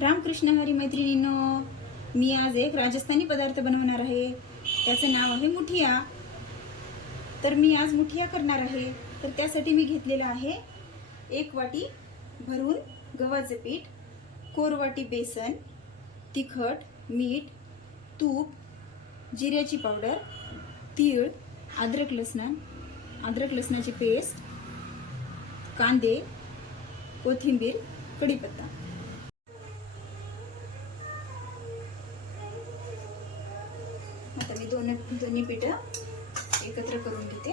रामकृष्ण हरी मैत्रिणींनो, मी आज एक राजस्थानी पदार्थ बनवणार आहे. त्याचं नाव आहे मुठिया. तर मी आज मुठिया करणार आहे. तर त्यासाठी मी घेतलेलं आहे 1 वाटी भरून गव्हाचे पीठ, कोरवाटी बेसन, तिखट, मीठ, तूप, जिऱ्याची पावडर, तीळ, अद्रक लसणाची पेस्ट, कांदे, कोथिंबीर, कढीपत्ता. आता मी दोन्ही पीठ एकत्र करून घेते.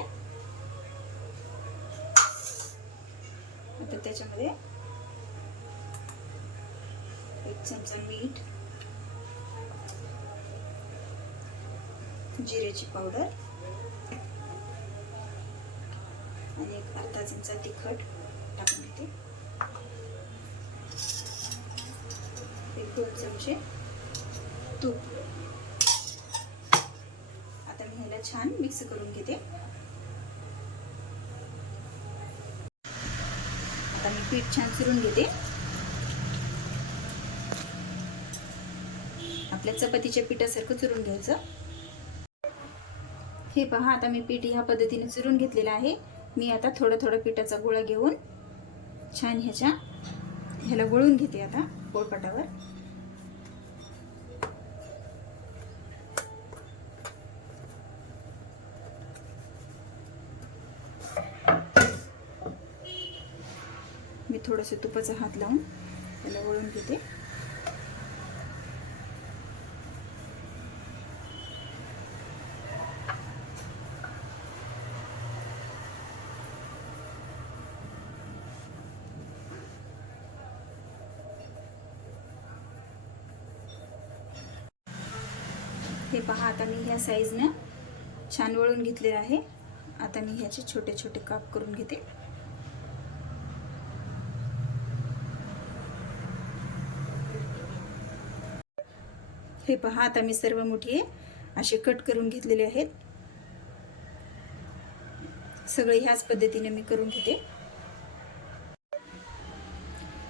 आता त्याच्यामध्ये 1 चमचा मीठ, जिऱ्याची पावडर आणि 1 अर्धा चमचा तिखट टाकून घेते. 1-2 चमचे तूप. आता मी ह्याला छान मिक्स करून घेते. आता मी पीठ छान चुरून घेते. आपल्या चपातीच्या पिठासारखं चुरून घ्यायचं. हे पहा, आता मी पीठ ह्या पद्धतीने चुरून घेतलेलं आहे. मी आता थोडा पिठाचा गोळा घेऊन छान ह्याला वळून घेते आता पोळपाटावर. मी थोडंसं तुपाचा हात लावून त्याला वळून घेते. हे पहा, आता मी ह्या साईजनं छान वळून घेतलेलं आहे. आता मी ह्याचे छोटे छोटे काप करून घेते. हे पहा, आता मी सर्व मुठिये असे कट करून घेतलेले आहेत. सगळे ह्याच पद्धतीने मी करून घेते.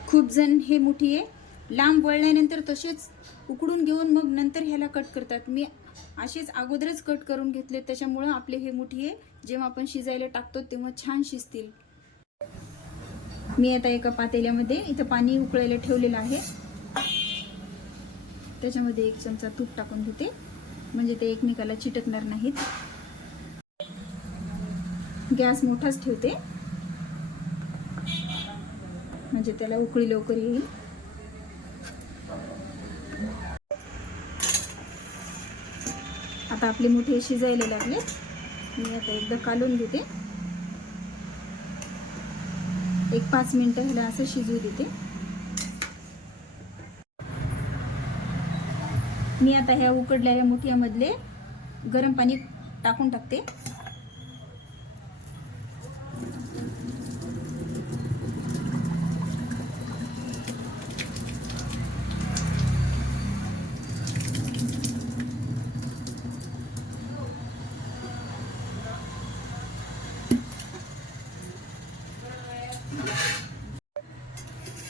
खूप जण हे मुठिये लांब वळल्यानंतर तसेच उकडून घेऊन मग नंतर ह्याला कट करतात. मी असेच अगोदरच कट करून घेतले. त्याच्यामुळे आपले हे मुठिये जेव्हा आपण शिजायला टाकतो तेव्हा छान शिजतील. मी आता एका पातेल्यामध्ये इथं पाणी उकळायला ठेवलेलं आहे. त्याच्यामध्ये 1 चमचा तूप टाकून घेते, म्हणजे ते एकमेकाला चिटकणार नाहीत. गॅस मोठाच ठेवते, म्हणजे त्याला उकळी लवकर येईल. आता आपले मुठिये शिजायला लागले. मी आता एकदा कालून घेते. 1-5 मिनिटं ह्याला असं शिजू देते. मी आता ह्या उकडलेल्या मुठियामधले गरम पाणी टाकून टाकते.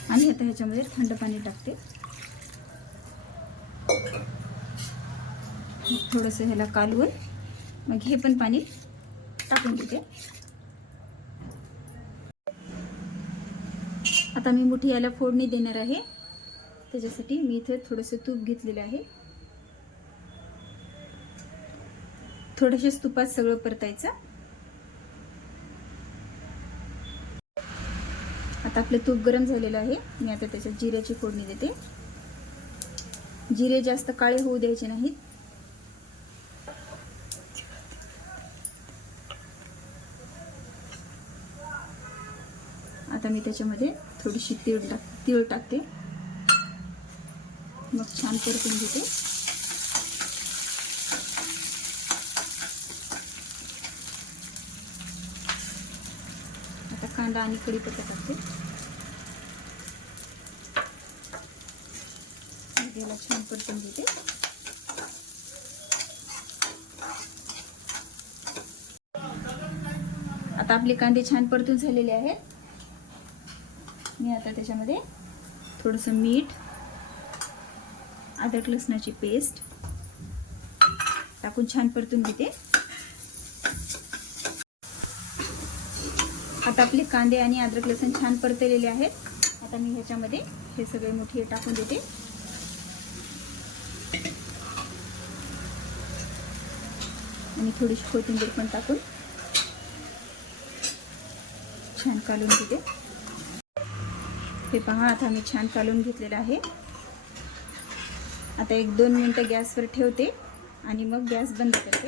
आणि आता ह्याच्यामध्ये थंड पाणी टाकते. थोडंसं ह्याला कालवून मग हे पण पाणी टाकून देते. आता मी मुठियाला फोडणी देणार आहे. त्याच्यासाठी मी इथे थोडंसं तूप घेतलेलं आहे. थोडंसं तुपात सगळं परतायचं. आता आपलं तूप गरम झालेलं आहे. मी आता त्याच्यात जिऱ्याची फोडणी देते. जिरे जास्त काळे होऊ द्यायचे नाहीत. आता मी त्याच्यामध्ये थोडीशी तीळ टाकते. मग छान परतून घेते. आता कांदा आणि कढीपत्ता टाकते. याला छान परतून घेते. आता आपले कांदे छान परतून झालेले आहेत. मी आता त्याच्यामध्ये थोडंसं मीठ, अद्रक लसणाची पेस्ट टाकून छान परतून घेते. आता आपले कांदे आणि अद्रक लसूण छान परतलेले आहेत. आता मी ह्याच्यामध्ये हे सगळे मुठीये टाकून देते. आणि थोडीशी कोथिंबीर पण टाकून छान कालून घेते. हे पहा, आता मी छान कालून घेतलेलं आहे. आता 1-2 मिनिटं गॅसवर ठेवते आणि मग गॅस बंद करते.